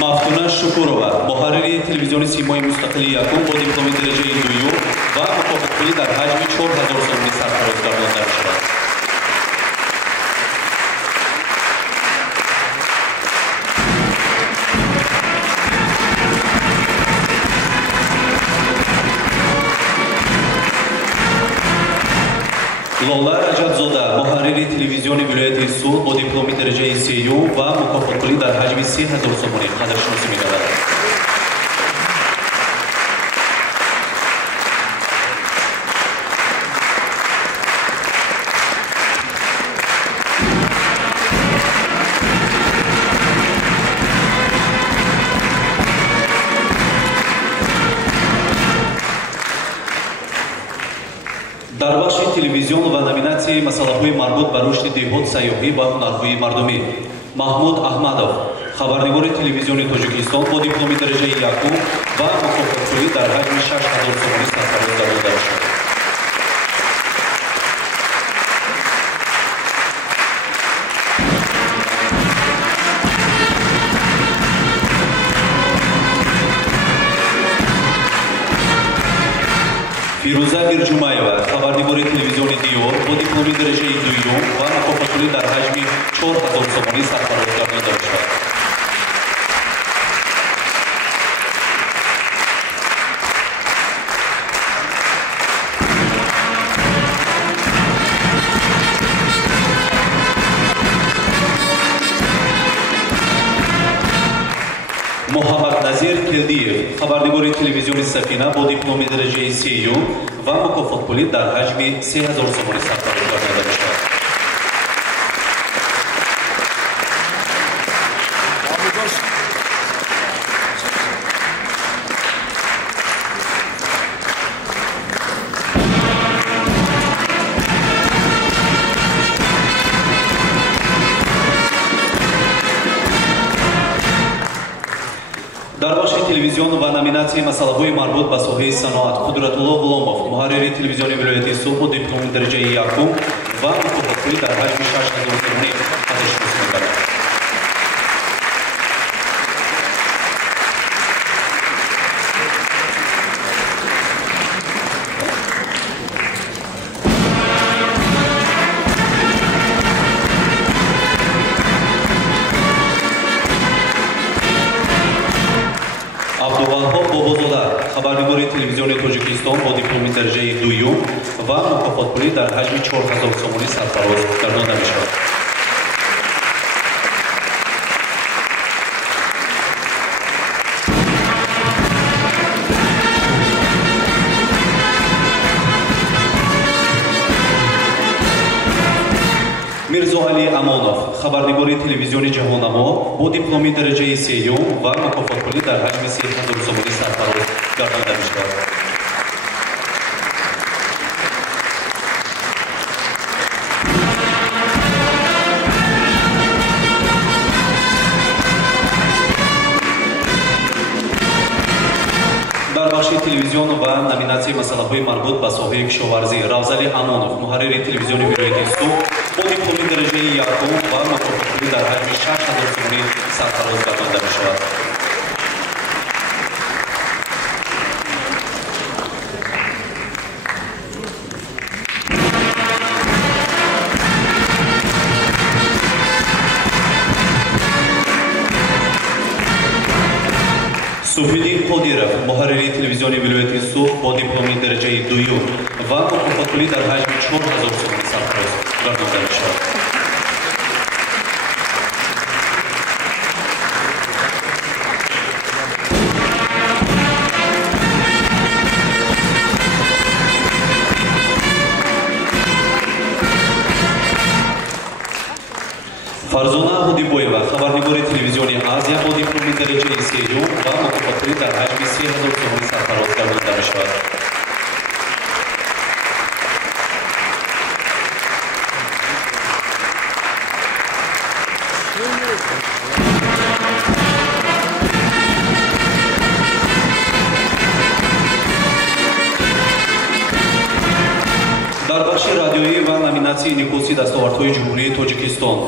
Мафтуна Шукурова, муҳаррири телевизиони Симои Мустақили Якум бо дипломи дараҷаи дуюм ва мукофотпулӣ дар ҳаҷми 4000 сомонӣ сарфароз гардонда мешавад. Лола Раҷабзода, муҳаррири телевизиони вилояти Суд бо дипломи дараҷаи сеюм ва мукофотпулӣ дар ҳаҷми 3000 сомонӣ қадршиносӣ мегардад. дар бахши телевизион ва номинатсияи масъалаҳои марбут ба рушди деҳот, сайёҳӣ ва ҳунарҳои мардумӣ Маҳмуд Аҳмадов, хабарнигори телевизиони Тоҷикистон бо дипломи дараҷаи якум ва мукофотпулӣ дар ҳаҷми 6000 сомонӣ сарфароз гардонда шуд. Фирӯза Мирҷумаева, хабарнигори телевизиони Диёр бо дипломи дараҷаи дуюм ва мукофотпулӣ дар ҳаҷми 4000 сомонӣ сарфароз гардонда шуд. Муҳаммадназир Келдиев, хабарнигори телевизиони Сафина бо дипломи дараҷаи сеюм ва мукофотпулӣ дар ҳаҷми 3000 сомонӣ сарфароз гардонда мешавад. дар бахши телевизион ва номинатсияи масъалаҳои марбут ба соҳаи саноат Қудратулло Ғуломов, муҳаррири телевизиони вилояти Суд бо дипломи дараҷаи якум ва мукофотпулӣ дар ҳаҷми 6000 сомонӣ қадршиносӣ мегардад. Абдуваҳоб Бобозода, хабарнигори телевизиони Тоҷикистон бо дипломи дараҷаи дуюм ва мукофотпулӣ дар ҳаҷми 4000 сомонӣ сарфароз гардонда мешавад. Мирзоалӣ Амонов, хабарнигори телевизиони Ҷаҳонамо бо дипломи дараҷаи сеюм ва мукофотпулӣ дар ҳаҷми 3000 сомонӣ сарфароз гардонда мешавад. дар бахши телевизион ва номинатсияи масъалаҳои марбут ба соҳаи кишоварзӣ Равзали Амонов, муҳаррири телевизиони вилояти Суд бо дипломи дараҷаи якум ва мукофотпулӣ дар ҳаҷми 6000 сомонӣ сарфароз гардонда мешавад. Суфиддин Қодиров, муҳаррири телевизиони вилояти Суд бо дипломи дараҷаи дуюм ва мукофотпулӣ дар ҳаҷми 4000 сомонӣ сарфароз гардонда мешавад. Фарзона Ҳудибоева, хабарнигори телевизиони Азия бо дипломи дараҷаи сеюм ва мукофотпулӣ дар ҳаҷми 3000 сомонӣ сарфароз гардонда мешавад. дар бахши радиоӣ ва номинатсияи никоси дастовардҳои ҷумҳурии Тоҷикистон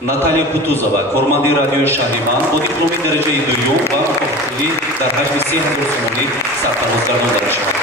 Наталья Кутузова, Корманди радиои Шаҳриман, бо дипломи дараҷаи дуюм ва мукофотпулӣ дар ҳаҷми 3000 сомонӣ сарфароз гардонда мешавад.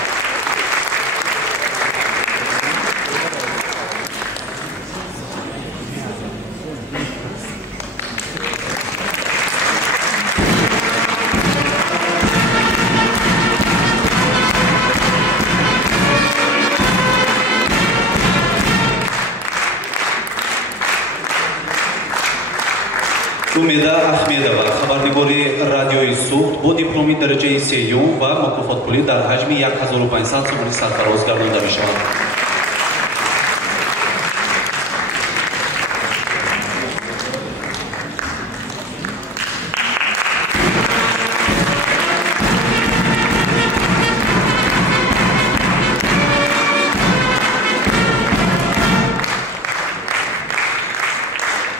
Умеда Ахмедова, хабарнигори радиои Субҳ бо дипломи дараҷаи сеюм ва мукофотпулӣ дар ҳаҷми 1500 сомонӣ сарфароз гардонда мешавад.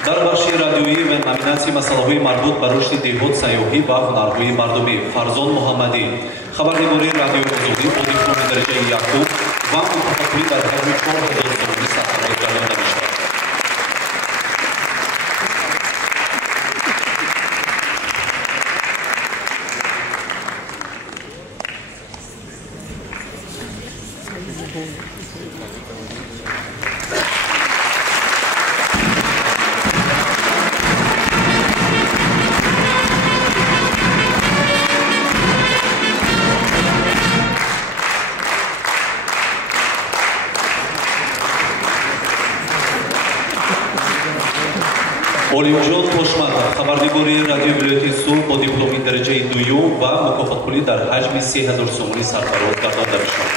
дар бахши радиоӣ ва номинатсияи масъалаҳои марбут ба рушди деҳот сайёҳӣ ва ҳунарҳои мардумӣ Фарзон Муҳаммадӣ, хабарнигори радиои Озодӣ бо дипломи дараҷаи якум ва мукофотпулӣ дар ҳаҷми 4000 сомонӣ сарфароз гардонда мешавад. Олимҷон Тошматов, хабарнигори радиои Вилояти Суд бо дипломи дараҷаи дуюм ва мукофотпулӣ дар ҳаҷми 3000 сомонӣ сарфароз гардонда мешавад.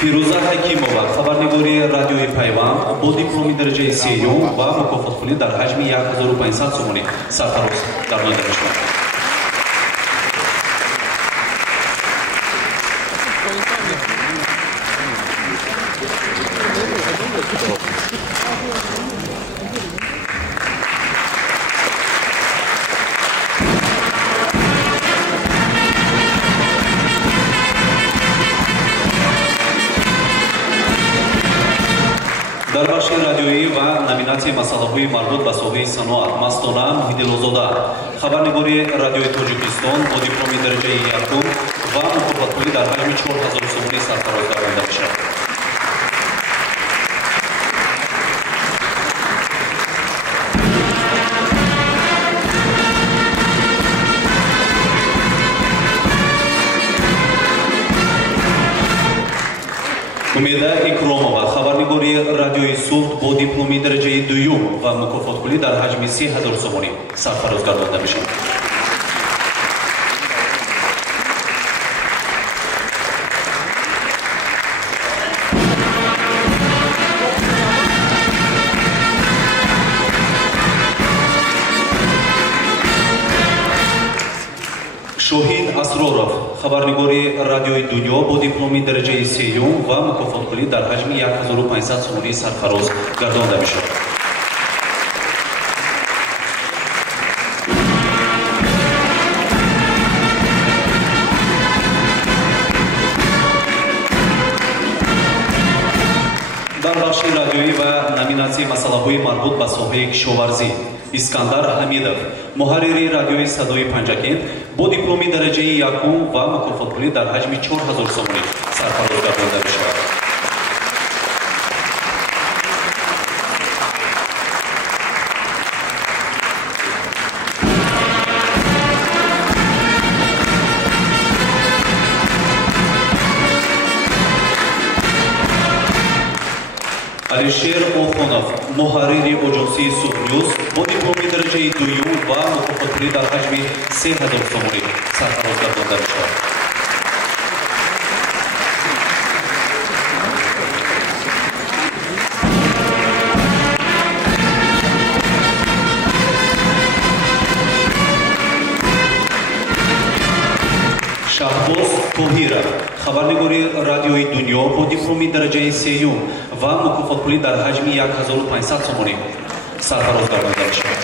Фирӯза Ҳакимова, хабарнигори радиои Пайванд бо дипломи дараҷаи сеюм ва мукофотпулӣ дар ҳаҷми 1500 сомонӣ сарфароз гардонда мешавад. дар бахши радиоӣ ва номинатсияи масъалаҳои марбут ба соҳаи саноат Мастона Муҳиддилозода, хабарнигори радиои Тоҷикистон бо дипломи дараҷаи якум ва мукофотпулӣ дар ҳаҷми 4000 сомонӣ сарфароз гардонда мешавад. Умеда Икромова, хабарнигори радиои Субҳ бо дипломи дараҷаи дуюм ва мукофотпулӣ дар ҳаҷми 3000 сомонӣ сарфароз гардонда мешавад. Шоҳин Асроров, хабарнигори радиои Дунё бо дипломи дараҷаи сеюм ва мукофотпулӣ дар ҳаҷми 1500 сомонӣ сарфароз гардонда мешавад. дар бахши радиоӣ ва номинатсияи масъалаҳои марбут ба соҳаи кишоварзӣ Искандар Ҳамидов, муҳаррири радиои Садои Панҷакент бо дипломи дараҷаи якум ва мукофотпулӣ дар ҳаҷми 4000 сомонӣ сарфароз гардонда мешавад. Алишер Охонов, муҳаррири оҷонсии Субҳнюз бо дипломи дараҷаи дуюм ва мукофотпулӣ дар ҳаҷми 3000 сомонӣ сарфароз гардонда мешавад. Шаҳбоз Тоҳиров, хабарнигори радиои Дунё бо дипломи дараҷаи сеюм ва мукофотпулӣ дар ҳаҷми 1500 сомонӣ сарфароз гардонда мешавад.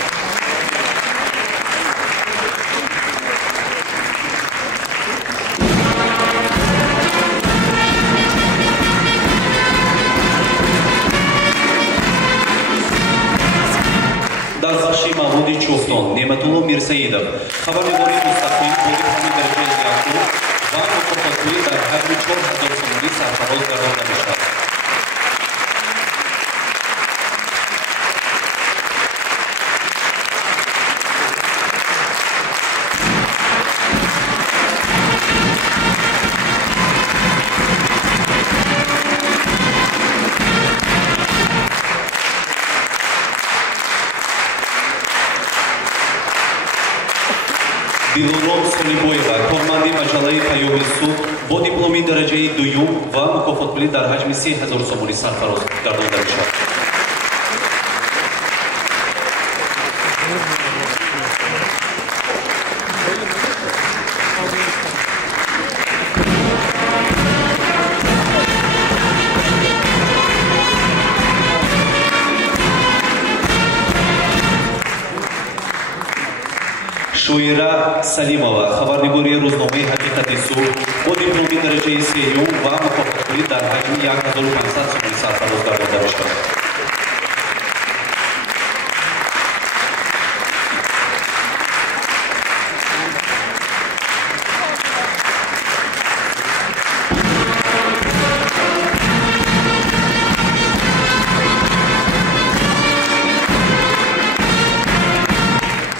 Сеидов, хабарнигори мустақил бо дипломи дараҷаи якум ва мукофотгӯӣ дар ҳаҷми 4000 сомонӣ сарфароз гардода мешавад. Дилуром Солибоева, корманди маҷаллаи Паёми Суд бо дипломи дараҷаи дуюм ва мукофотпулӣ дар ҳаҷми 3000 сомонӣ сарфароз гардода мешавад. Шоира Салимова, хабарнигори рӯзномаи ҳақиқати суд бо дипломи дараҷаи сеюм ва мукофотпулӣ дар ҳаҷми 1500 сомонӣ сарфароз гардода мешавад.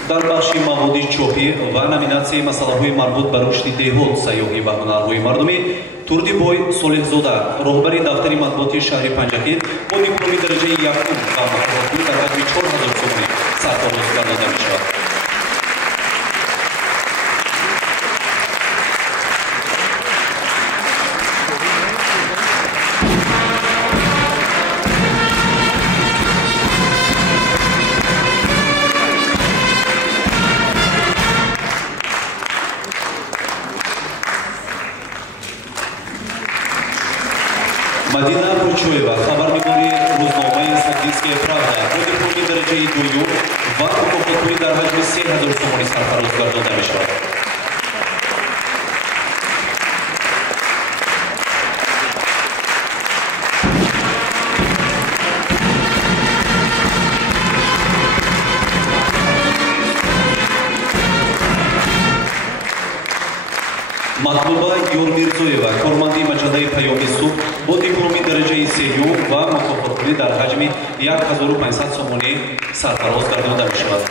дар бахши маводи чопӣ ва номинатсияи масъалаҳои марбут ба рушди деҳот, сайёҳӣ ва ҳунарҳои мардумӣ Турдибой Солиҳзода, роҳбари дафтари матбуоти шаҳри Панҷакент бо дипломи дараҷаи якум ва мукофотпулӣ дар ҳаҷми 4000 сомонӣ сарфароз гардода мешавад. Мадина Пурчоева, хабарнигори рӯзномаи «Сагдийская правда» бо дипломи дараҷаи дуюм ва мукофотпулӣ дар ҳаҷми 3000 сомонӣ сарфароз гардода мешавад. Матлуба Юрмирзоева, корманди маҷаллаи Паёми Суд бо дипломи дараҷаи сеюм ва мукофотпулӣ дар ҳаҷми 1500 сомонӣ сарфароз гардода мешавад.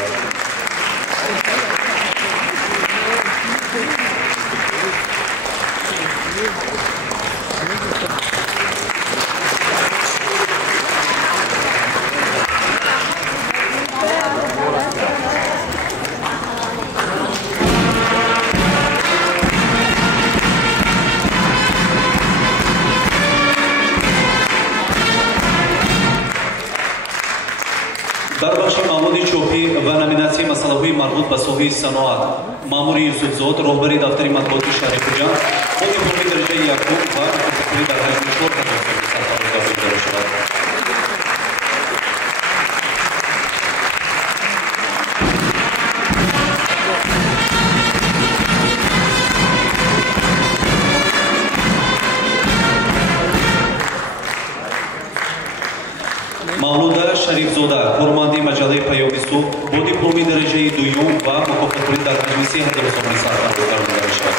дар бахши маводи чопӣ ва номинатсияи масъалаҳои марбут ба соҳаи саноат маъмури Юсуфзод, роҳбари дафтари матбуоти шаҳри Хуҷанд бо дипломи дараҷаи якум ва мукофотпулӣ дар ҳаҷми 4000 сомонӣ сарфароз гардода мешавад. Мавлуда Шарифзода, корманди маҷаллаи Паёми Суд бо дипломи дараҷаи дуюм ва мукофотпулӣ дар ҳаҷми 3000 сомонӣ сарфароз гардода мешавад.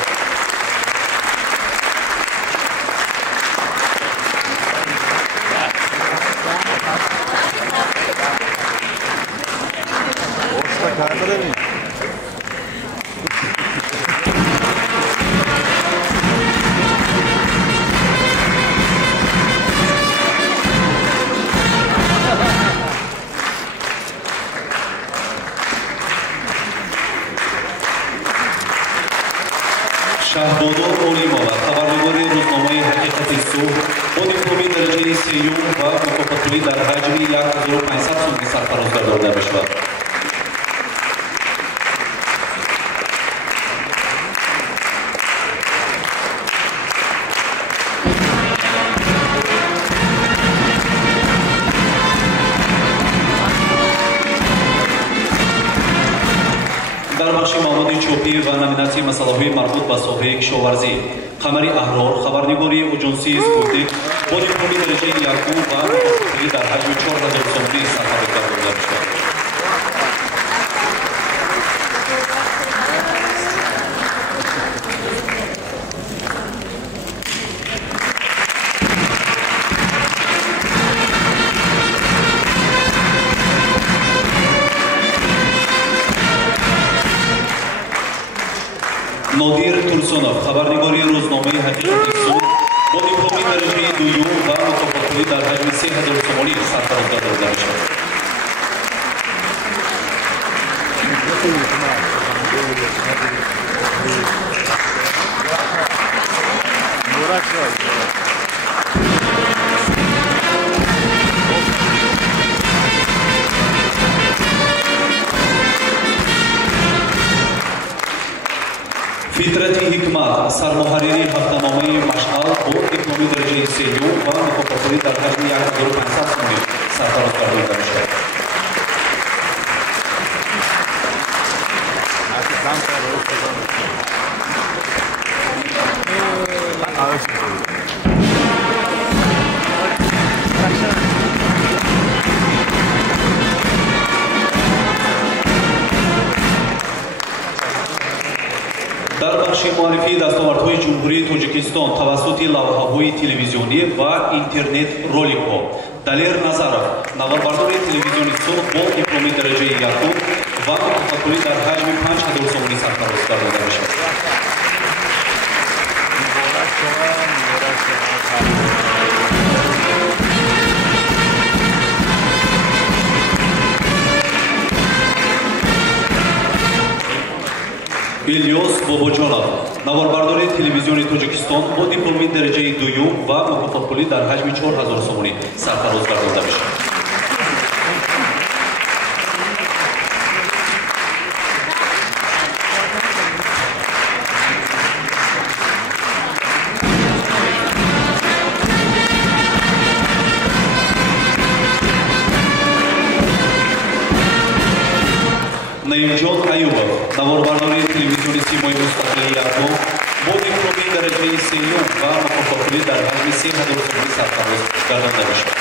Шаҳбодо Олимова, хабарнигори рӯзномаи ҳақиқати суд бо дипломи дараҷаи сеюм ва мукофотпулӣ дар ҳаҷми 1500 сомонӣ сарфароз гардода мешавад. дар бахши маводи чопӣ ва номинатсияи масъалаҳои марбут ба соҳаи кишоварзӣ Қамари Аҳрор, хабарнигори Оҷонсии Спутник бо дипломи дараҷаи якум ва мукофотпулӣ дар ҳаҷми 4000 сомонӣ сарфароз гардода мешавад. Исонов, хабарнигори рӯзномаи ҳақиқати суд бо дипломи дараҷаи дуюм ва мукофотпулӣ дар ҳаҷми 3000 сомонӣ сарфарозда дода мешавад. фитрати ҳикмат сармуҳаррири ҳафтаномаи машъал бо дипломи дараҷаи сеюм ва мукофотпулӣ дар ҳаҷми 1500 сомонӣ сарфароз гардонида мешавад. дар бахши муаррифии дастовардҳои ҷумҳурии тоҷикистон тавассути лавҳаҳои телевизионӣ ва интернет роликҳо далер назаров наварбардори телевизиони суд бо дипломи дараҷаи якум ва мукофотпулӣ дар ҳаҷми 5000 сомонӣ сарфароз гардонида мешавад. Ильёс Бобоҷонов наварбардори телевизиони Тоҷикистон бо дипломи дараҷаи дуюм ва мукофотпулӣ дар ҳаҷми 4000 сомонӣ сарфароз гардонида мешавад. наимҷон аюбов наварбардори телевизиони симои мустақили якум бо дипломи дараҷаи сеюм ва мукофотпулӣ дар ҳаҷми 3000 сомонӣ сарфароз гардонида мешавад.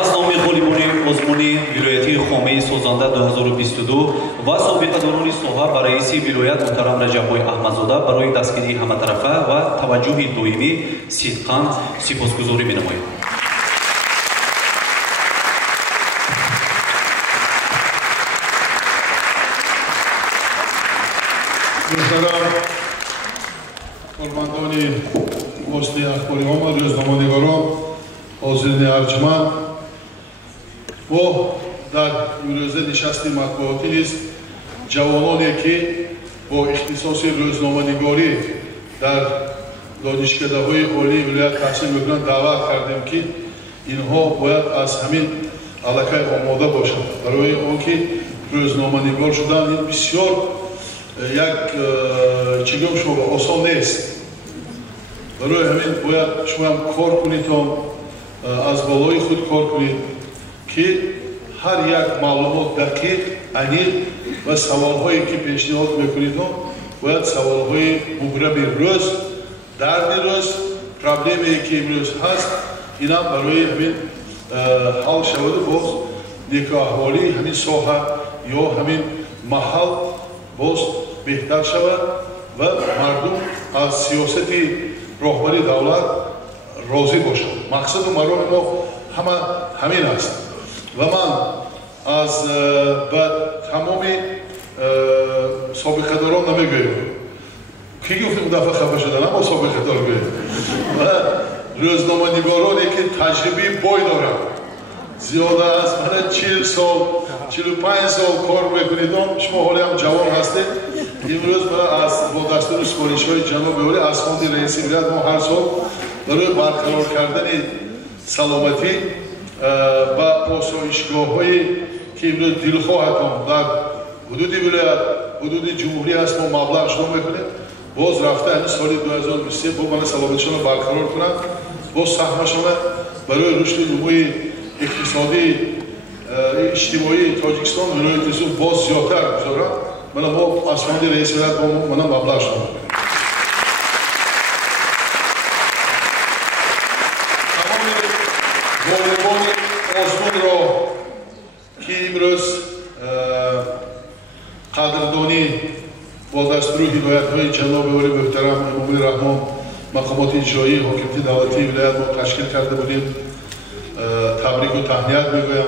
аз номи ғолибони озмуни вилоятии хомеи созанда 2022 ва собиқадорони соҳа ба раиси вилоят муҳтарам раҷаббой аҳмадзода барои дастгирии ҳаматарафа ва таваҷҷӯҳи доимӣ сидқан сипосгузорӣ менамоем. муҳтарам ҳурмандони воситаи ахбори омма, рӯзноманигарон, ҳозирини арҷманд, мо дар имрӯза нишасти матбуотӣ низ ҷавононе ки бо ихтисоси рӯзноманигорӣ дар донишкадаҳои олии вилоят таҳсил мекунанд даъват кардем ки инҳо бояд аз ҳамин аллакай омода бошанд барои он ки рӯзноманигор шудан ин бисёр як чӣ гум шумо осон нест. барои ҳамин бояд шумоам кор кунед то аз болои худ кор кунед ки ҳар як маълумот дақиқ аниқ ва саволҳое ки пешниҳод мекунед бояд саволҳои мубрами рӯз дарди рӯз проблемае ки имрӯз ҳаст инам барои ҳамин ҳал шаваду боз некоаҳволии ҳамин соҳа ё ҳамин маҳал боз беҳтар шавад ва мардум аз сиёсати роҳбари давлат розӣ бошад. мақсаду мароми мо ҳама ҳамин аст ва ман аз ба тамоми собиқадорон намегӯям. ки гуфтем дафъа хафа шуда намо собиқадор гӯем. ва рӯзноманигороне ки таҷрибаи бой доранд зиёда аз мана 40 сол 45 сол кор мекунедон шумо ҳолиам ҷавон ҳастед. имрӯз мана аз бо дастури супоришҳои ҷаноби олӣ аз фонди раиси вилоят мо ҳар сол барои барқарор кардани саломатӣ ба осоишгоҳҳои ки имрӯз дилхоҳатон дар ҳудуди вилоят ҳудуди ҷумҳурӣ ҳаст мо маблағ шумо мекунем боз рафта ҳамин соли 2023 бо мана саломатишона барқарор кунанд боз саҳмашона барои рушди нумӯи иқтисодии иҷтимоии тоҷикистон вилояти суд боз зиёдтар гузоранд. мана мо аз фонди раиси вилоят бо мана маблағ шумо мекунем. тамоми ғолибони озмунро ки имрӯз қадрдонӣ бо дастури ҳидоятҳои ҷаноби оли муҳтарам эмомули раҳмон مقامات اجرایی حاکمیت دولتی ولایت ما تشکیل کرده بودیم. تبریک و تهنیت میگویم